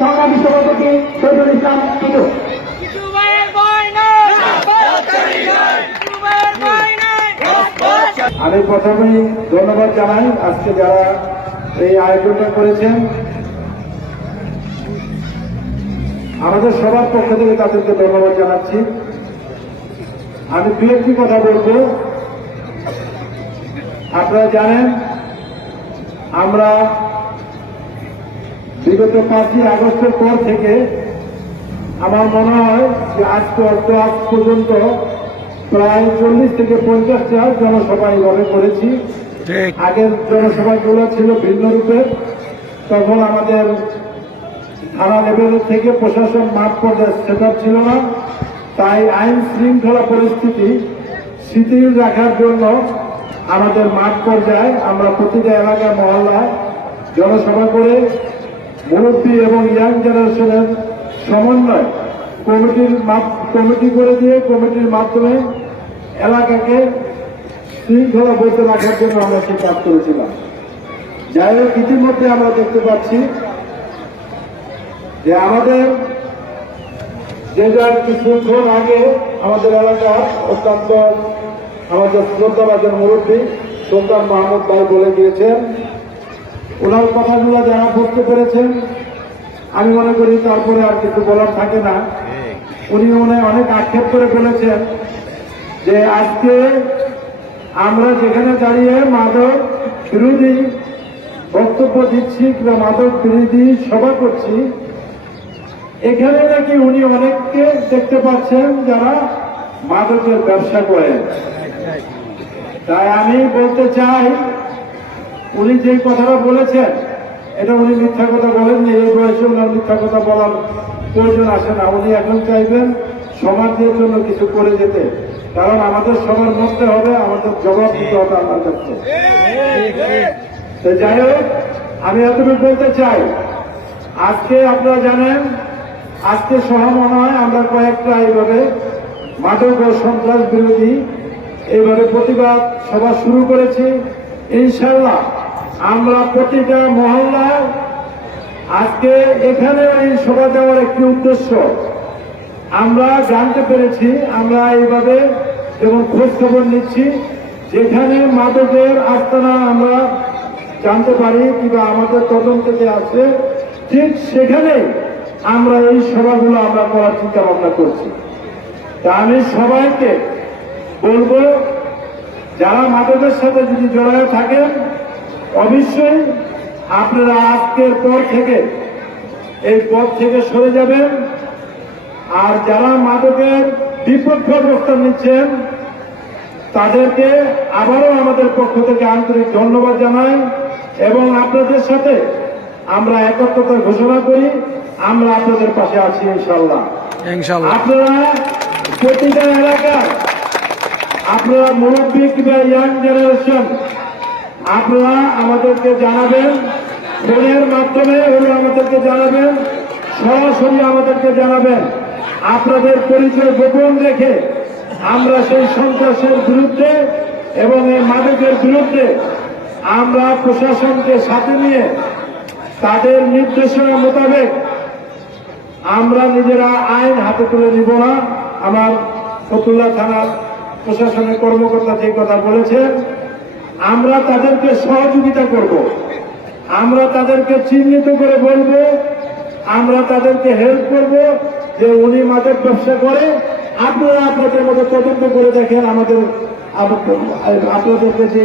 সংগ্রামী সভাপতি শহীদুল ইসলাম টিটু। আমি প্রথমেই ধন্যবাদ জানাই আজকে যারা এই আয়োজনটা করেছেন, আমাদের সবার পক্ষ থেকে তাদেরকে ধন্যবাদ জানাচ্ছি। আমি দু একটি কথা বলবো। আপনারা জানেন আমরা বিগত 5ই আগস্টের পর থেকে আমার মনে হয় যে আজ পর্যন্ত প্রায় 40 থেকে 50টা জনসভা এইভাবে করেছি। আগের জনসভাগুলো ছিল ভিন্ন রূপের, তখন আমাদের থানা লেভেল থেকে প্রশাসন মাঠ পর্যায়ে সেটআপ ছিল না, তাই আইন শৃঙ্খলা পরিস্থিতি শিথিল রাখার জন্য আমাদের মাঠ পর্যায়ে আমরা প্রতিটা এলাকা মহল্লায় জনসভা করে মুরব্বী এবং ইয়াং জেনারেশনের সমন্বয় কমিটি করে দিয়ে কমিটির মাধ্যমে এলাকাকে শৃঙ্খলাবদ্ধ রাখার জন্য আমরা সেই কাজ করেছিলাম। যাই হোক, ইতিমধ্যে আমরা দেখতে পাচ্ছি যে আমাদের যে যার কিছুক্ষণ আগে আমাদের এলাকার অত্যন্ত আমাদের শ্রদ্ধাভাজন মুরব্বী সুলতান মাহমুদ ভাই বলে দিয়েছেন, ওনার কথাগুলো যারা বুঝতে পেরেছেন আমি মনে করি তারপরে আর কিছু বলার থাকে না। উনি অনেক আক্ষেপ করে বলেছেন যে আজকে আমরা যেখানে দাঁড়িয়ে মাদক বিরোধী বক্তব্য দিচ্ছি কিংবা মাদক বিরোধী সভা করছি, এখানে নাকি উনি অনেককে দেখতে পাচ্ছেন যারা মাদকের ব্যবসা করে। তাই আমি বলতে চাই, উনি যে কথাটা বলেছেন এটা উনি মিথ্যা কথা বলেননি। এই বয়সে ওনার মিথ্যা কথা বলার প্রয়োজন আসে না। উনি এখন চাইবেন সমাজের জন্য কিছু করে যেতে, কারণ আমাদের সবার মধ্যে হবে, আমাদের জবাব দিতে হবে আমার কাছে। যাই হোক, আমি এতটুকু বলতে চাই, আজকে আপনারা জানেন আজকে সহ মনে হয় আমরা কয়েকটা এইভাবে মাদক ও সন্ত্রাস বিরোধী এইভাবে প্রতিবাদ সভা শুরু করেছি। ইনশাল্লাহ আমরা প্রতিটা মহল্লায় আজকে এখানে এই সভা দেওয়ার একটি উদ্দেশ্য আমরা জানতে পেরেছি। আমরা এইভাবে যেমন খোঁজ খবর নিচ্ছি, যেখানে মাদকের আস্তানা আমরা জানতে পারি কিংবা আমাদের তদন্তে আছে, ঠিক সেখানে আমরা এই সভাগুলো আমরা করার চিন্তা ভাবনা করছি। তা আমি সবাইকে বলবো, যারা মাদকের সাথে যদি জড়িত থাকেন অবশ্যই আপনারা আজকের পর থেকে এই পথ থেকে সরে যাবেন। আর যারা মাদকের বিপক্ষে অবস্থান নিচ্ছেন তাদেরকে আবারও আমাদের পক্ষ থেকে আন্তরিক ধন্যবাদ জানাই এবং আপনাদের সাথে আমরা একত্রতা ঘোষণা করি, আমরা আপনাদের পাশে আছি ইনশাআল্লাহ। আপনারা প্রতিটা এলাকায় আপনারা মুরব্বী কিংবা ইয়াং জেনারেশন আপনারা আমাদেরকে জানাবেন, ফোনের মাধ্যমে আমাদেরকে জানাবেন, সরাসরি আমাদেরকে জানাবেন। আপনাদের পরিচয় গোপন রেখে আমরা সেই সন্ত্রাসের বিরুদ্ধে এবং এই মাদকের বিরুদ্ধে আমরা প্রশাসনকে সাথে নিয়ে তাদের নির্দেশনা মোতাবেক আমরা নিজেরা আইন হাতে তুলে নিব না। আমার ফতুল্লা থানার প্রশাসনের কর্মকর্তা যে কথা বলেছেন, আমরা তাদেরকে সহযোগিতা করব, আমরা তাদেরকে চিহ্নিত করে বলব, আমরা তাদেরকে হেল্প করব যে উনি মাদক ব্যবসা করে, আপনারা আপনাদের মতো তদন্ত করে দেখেন আমাদের আপনাদেরকে যে